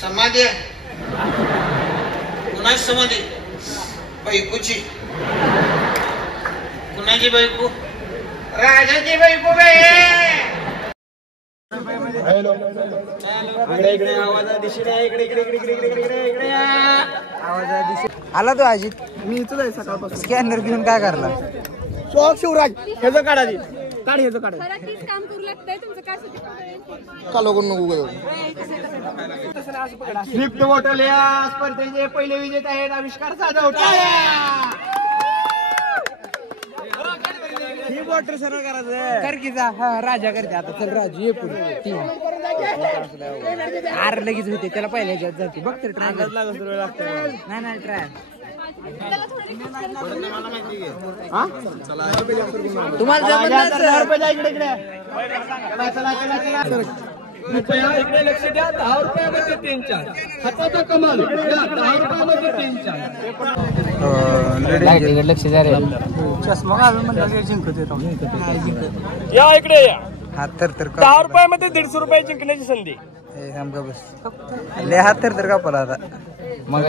समाधी कुणाची समाधी? बायकोची. कुणाची बायको? राजाची बायको. आला तो अजित. मी इथं आहे सकाळपासून. स्कॅनर घेऊन काय करला? शॉक शिवराज ह्याचं काढा ती. काढ ह्याचं काढ. काम करू लागतंय तुमचं काय का लोक नको स्विफ्ट बॉटल या स्पर्धेचे पहिले विजेते आहेत आविष्कार जाधव. ही बॉटल सर्व करायचं कर की जा. हा राजा करते आता. चल राजू ये पुढे. टीम आर लगेच होते त्याला पहिल्या ह्याच्यात जाते. बघ तर ट्राय नाही नाही ट्राय तुम्हाला इकडे लक्ष द्या. 10 रुपयामध्ये 3-4 हाताचा कमाल. 10 रुपयामध्ये 3-4 लक्ष द्या रे. चष्मा घालून म्हणलं जिंकत या इकडे या. हात तर 10 रुपयामध्ये 150 रुपये जिंकण्याची संधी. बस लय हात तर कापला आता. मग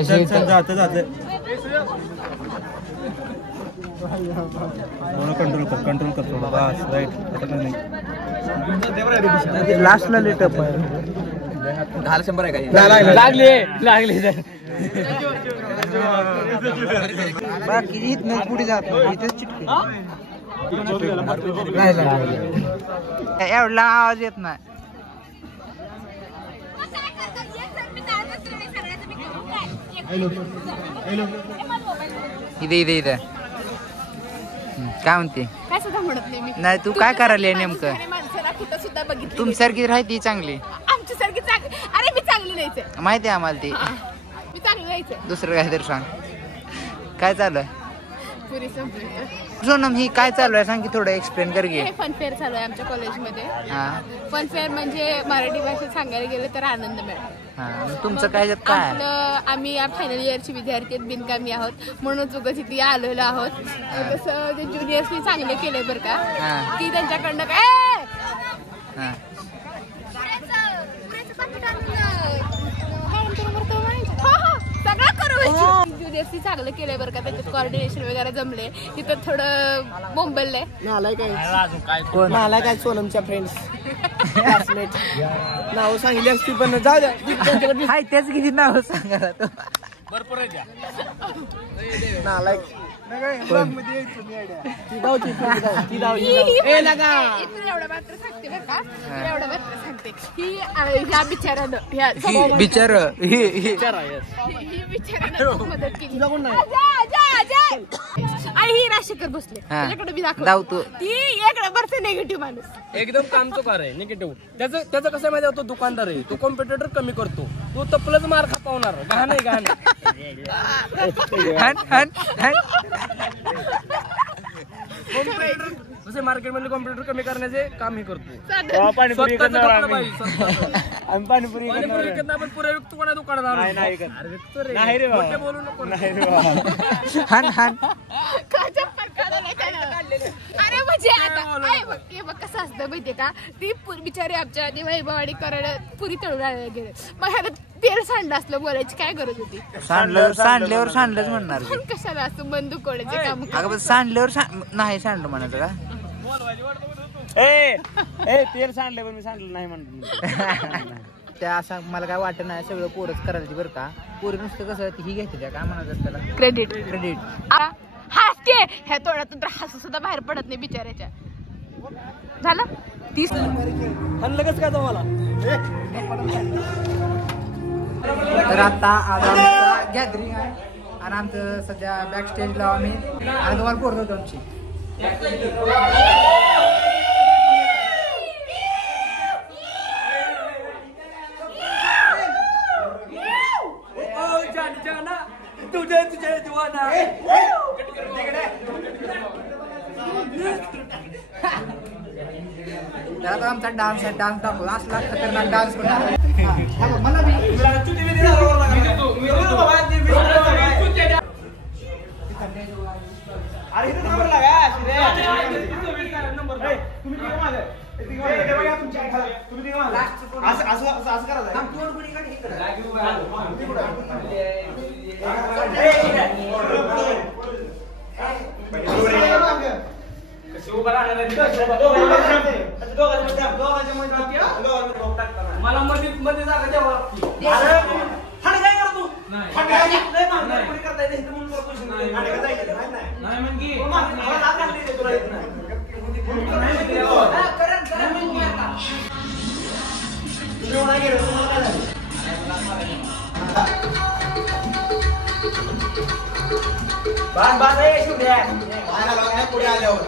कंट्रोल कर थोडं. बस राईट. लास्टला लेटअप आहे. 100 आहे काय? लागले बाकी इथनं पुढे जातो. इथंच चिटके एवढा आवाज येत नाही. इथे काय म्हणते? काय सुद्धा म्हणत नाही मी. नाही तू काय करायला नेमकं? कुठं सुद्धा बघितलं तुमच्यासारखी राहती चांगली. आमची सारखी चांगली. अरे मी चांगली नाहीच आहे. माहिती आहे आम्हाला ती. मी चांगली नाहीच आहे. दुसरं काहीतरी सांग. काय चालू आहे? पुरी संपली. सोनम ही काय चालू आहे सांग की थोडं एक्सप्लेन कर घे. फन फेअर चालू आहे आमच्या कॉलेजमध्ये. हा फन फेअर म्हणजे मराठी भाषेत सांगायला गेलं तर आनंद मेळा. हा तुमचं काय काय? आम्ही या फायनल इयरची विद्यार्थी आहेत. बिनकामी आहोत म्हणून उगाच इथे आलेलो आहोत. तसं ते ज्युनियर्सनी चांगले केले बरं का की त्यांच्याकडनं काय सगळं करू. ज्युनियर्सनी चांगलं केलंय बरं का. त्याच्यात कोऑर्डिनेशन वगैरे जमले. तिथं थोडं बोंबललंय. मला काय सोनमच्या फ्रेंड्स नाव सांगितली असती पण जाऊ द्या. हाय तेच किती नाव सांगा भरपूर आहे. नालायक एवढं मात्र सांगते बरं का. एवढं मात्र सांगते ही ह्या बिचारानं मदत केली. आणि ही राशीकर बसले त्याच्याकडे मी दाखवतो. ती एक नंबरचा निगेटिव्ह माणूस. एकदम काम चुकार आहे. निगेटिव्ह त्याचं कसं माहिती आहे? तो दुकानदार आहे. तो कॉम्पिटिटर कमी करतो. तो तपलच मार खापावणार. गहाण जसे मार्केट मध्ये कॉम्प्युटर कमी करण्याचे काम ही करतो. पाणीपुरी विकत आपण पुरे विकतो. कोणा दुकानात नाही रे बोलू नको. अरे म्हणजे आता कसं असतं माहितीये का. ती बिचारी आमच्या वैभवाडी करायला पुरी तळून गेले. मग ह्याला तेल सांडलं असलं बोलायची काय गरज होती? सांडल्यावर सांडलंच म्हणणार. कशाला असं बंदूक कोणाचे काम? अगं सांडल्यावर नाही सांडलं म्हणायचं का? तेल सांडलं पण मी सांडलं नाही म्हणतो. त्या असं मला काय वाटत नाही. सगळं पोरच करायची बरं का. पोरी नुसतं कसं ही घ्यायची त्या काय म्हणायचं त्याला क्रेडिट. हसते ह्या तोंडातून तर हसू सुद्धा बाहेर पडत नाही बिचाऱ्याच्या. झालं 30 लगेच काय तुम्हाला. तर आता आमचं गॅदरिंग आहे आणि आमचं सध्या बॅक स्टेजला आम्ही आणि तुम्हाला पोरत होतो आमची. आता आमचा डान्स आहे. डान्स दाखवू. असला खतरनाक डान्स मला मला मध्ये मध्ये जागा द्यावं पुढे आल्यावर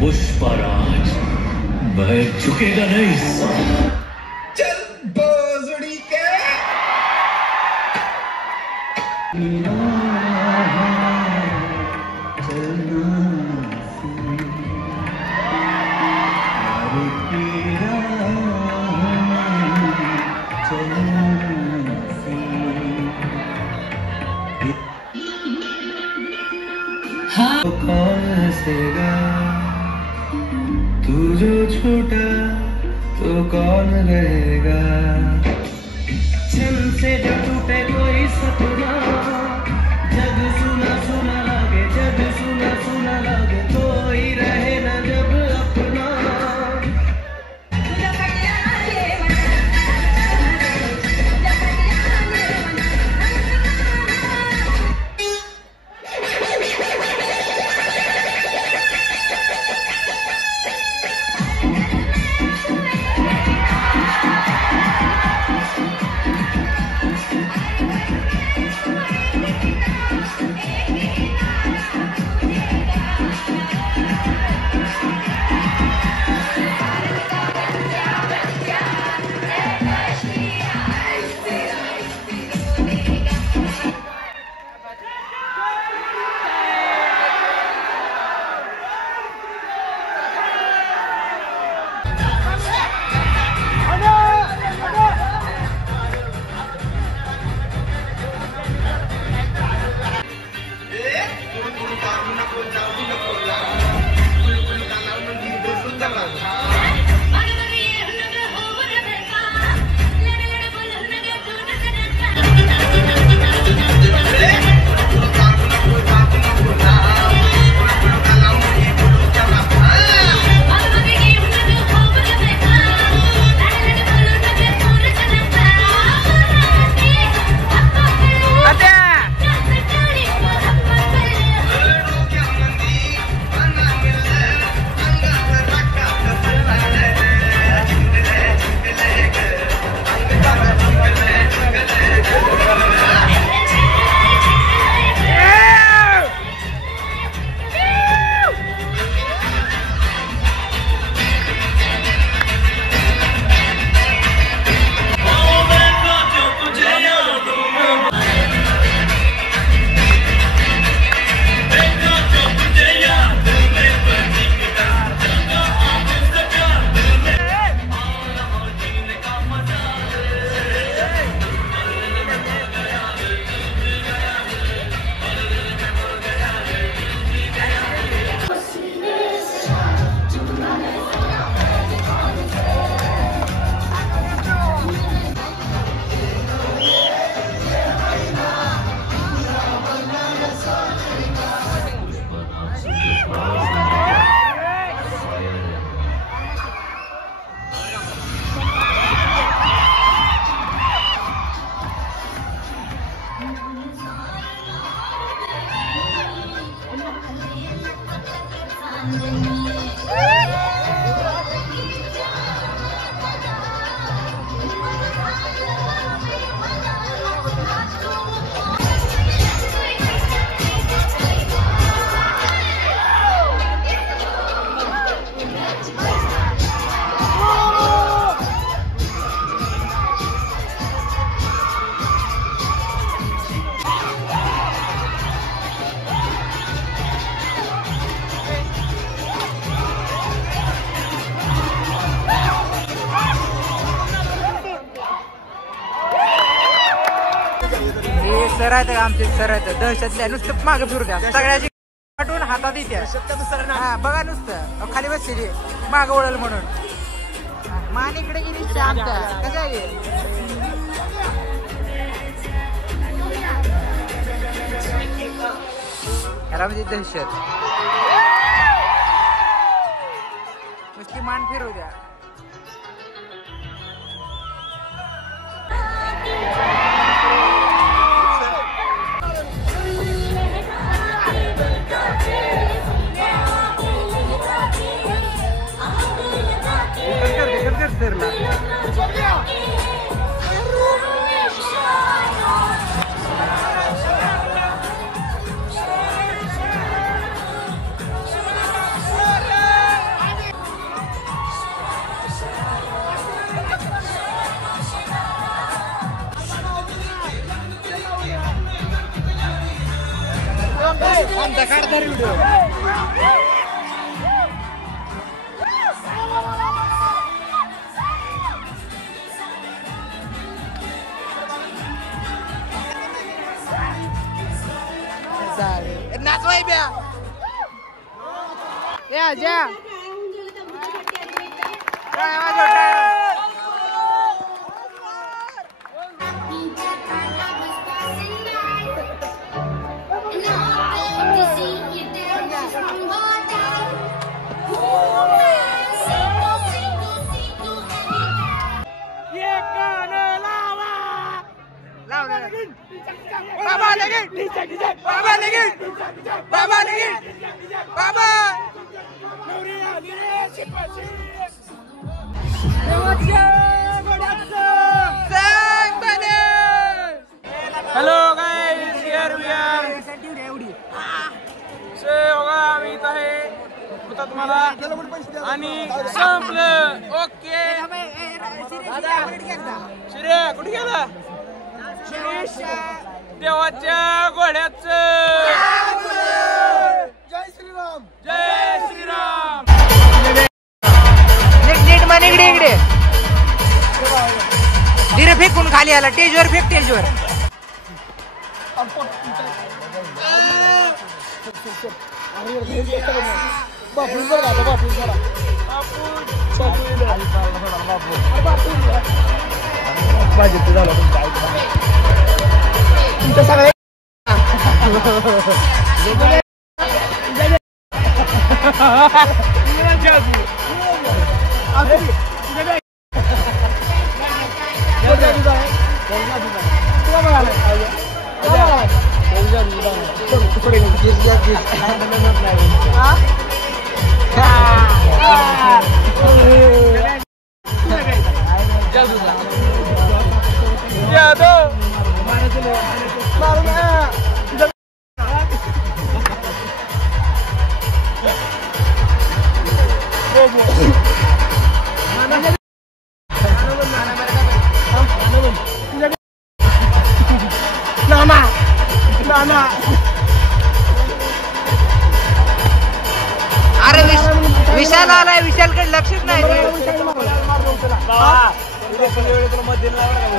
पुष्पराज भय चुकेगा नहीं। चल बोजड़ी के कौन हंसेगा तू जो छूटा तो कौन रहेगा। छन से जो टूटे कोई सपना जग सुना सुना लगे, जग सुना सुना लगे, कोई रहे ना जब अपना। सर आहेत का आमचे सर आहेत दहशतल्या नुसतं मागे फिरू द्या सगळ्याची पाठवून हातात येत्या हा बघा नुसतं खाली बसलेली मागं ओळल म्हणून मान इकडे गेली आमच्या कसं आहे याला म्हणजे दहशत नुसती मान फिरू द्या आमचा काढदार व्हिडिओ नाचवाय ब्या या जा बाबा लगीन बाबा लगीन बाबा लगीन बाबा hello guys here we are आम्ही इथं आहे तुम्हाला आणि संपलं ओके शिर्या कुठे गेला देवाच्या घोड्याच जय श्रीराम जय श्रीराम नीट मान इकडे इकडे धीरे फेकून खाली आला टेजवर फेक टेजवर तुमच्या सगळ्या अरे विशाल आलाय विशालकडे लक्षच नाही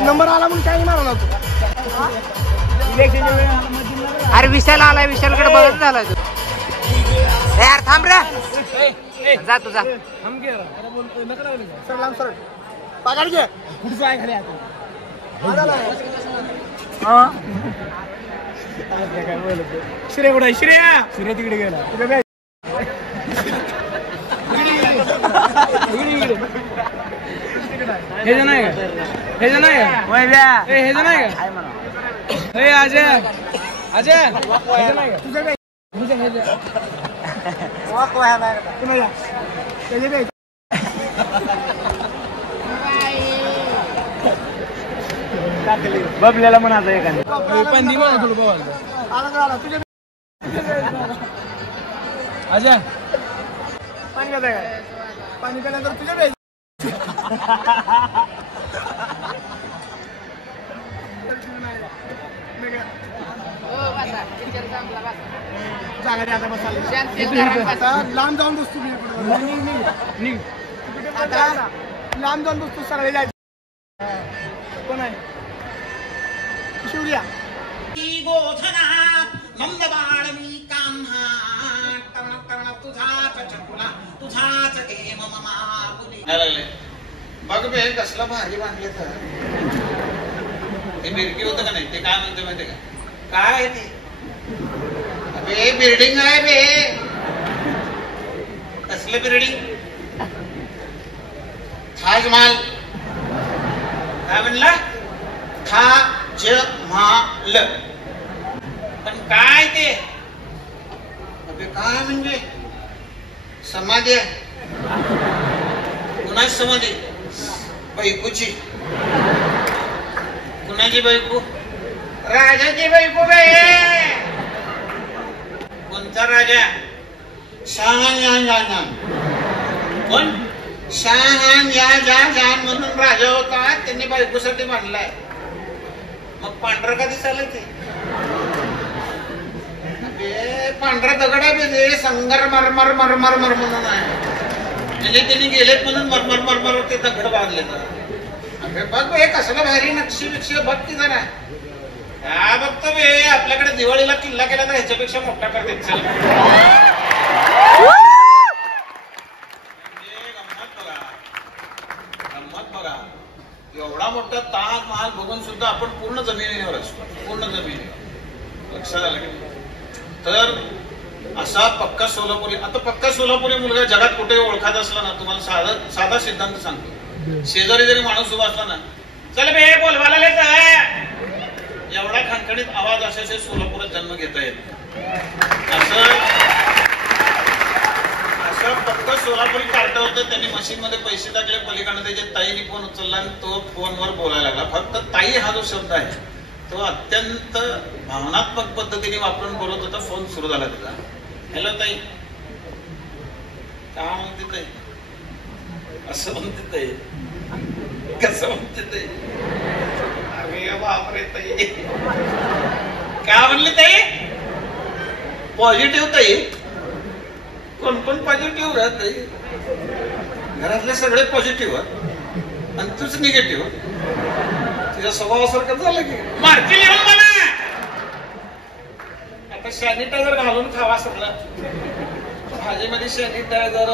नंबर आला म्हणून काही मारला अरे विशाल आलाय विशालकडे बघत झाला तू यार थांब रे जा तू जा पगार घे पुढचं आहे खाली श्रेय कुठे श्रेया श्रेय तिकडे गेला हे जण आहे का हे जण आहे का हे जण आहे का हे अजय अजय बबल्याला म्हणायचं एखादी पण निघा थोडं बघा अजय पाणी का पाणी प्यायल्यानंतर तुझ्या भेज लांब जाऊन बसतो लांब जाऊन बसतो सगळे जायचं कोण आहे शिवरिया गोधनात नंदबाळ मी कान्हा टण टण तुझाच चकुला तुझाच गेम मागुली लागले. बघ बे कसलं भारी बांधले तर ते बिरकी होतं का नाही ते काय म्हणते माहिती का काय आहे ते बे बिल्डिंग आहे बे कसलं बिल्डिंग ताजमहाल काय म्हणला ताजमहाल पण काय ते अबे काय म्हणजे समाधी आहे कुणाची समाधी बायकोची कुणाची बायको राजाची बायको बे कोणता राजा शहाजहान कोण शहाजहान म्हणून राजा होता त्यांनी बायकोसाठी बांधलाय मग पांढरा का दिसायला ते पांढरा दगड आहे बे संगर मरमर मरमर मर म्हणून आहे म्हणजे त्यांनी गेलेत म्हणून मरमर मरमर ते दगड बांधले अरे बघ हे कसलं भारी नक्षी बिक्षी बघ की जरा हा बघतो बे आपल्याकडे दिवाळीला किल्ला केला तर ह्याच्यापेक्षा मोठा करते चल गंमत बघा एवढा मोठा ताजमहाल बघून सुद्धा आपण पूर्ण जमिनीवर असतो पूर्ण जमिनीवर लक्षात आलं की तर असा पक्का सोलापुरी आता पक्का सोलापुरी मुलगा जगात कुठे ओळखात असला ना तुम्हाला साधा सिद्धांत सांगतो शेजारी जरी माणूस उभा असला ना चल बे बोलवायला एवढा खणखणीत आवाज अशाशे सोलापुरात जन्म घेता येत असं पक्का सोलापुरी कार्ट होतं त्यांनी मशीन मध्ये पैसे टाकले पलीकडे त्याच्या ताईने फोन उचलला आणि तो फोनवर बोलायला लागला फक्त ताई हा जो शब्द आहे तो अत्यंत भावनात्मक पद्धतीने वापरून बोलत होता फोन सुरू झाला त्याचा हॅलो ताई काय म्हणते ताई असं म्हणते ताई कसं म्हणते ताई अरे बापरे ताई काय म्हणले ताई पॉझिटिव्ह ताई कोण कोण पॉझिटिव्ह राहत ताई घरातले सगळे पॉझिटिव्ह आणि तूच निगेटिव्ह तुझ्या स्वभावासारखं झालं की मारतील येऊन मला आता सॅनिटायझर घालून खावा सगळं भाजीमध्ये सॅनिटायझर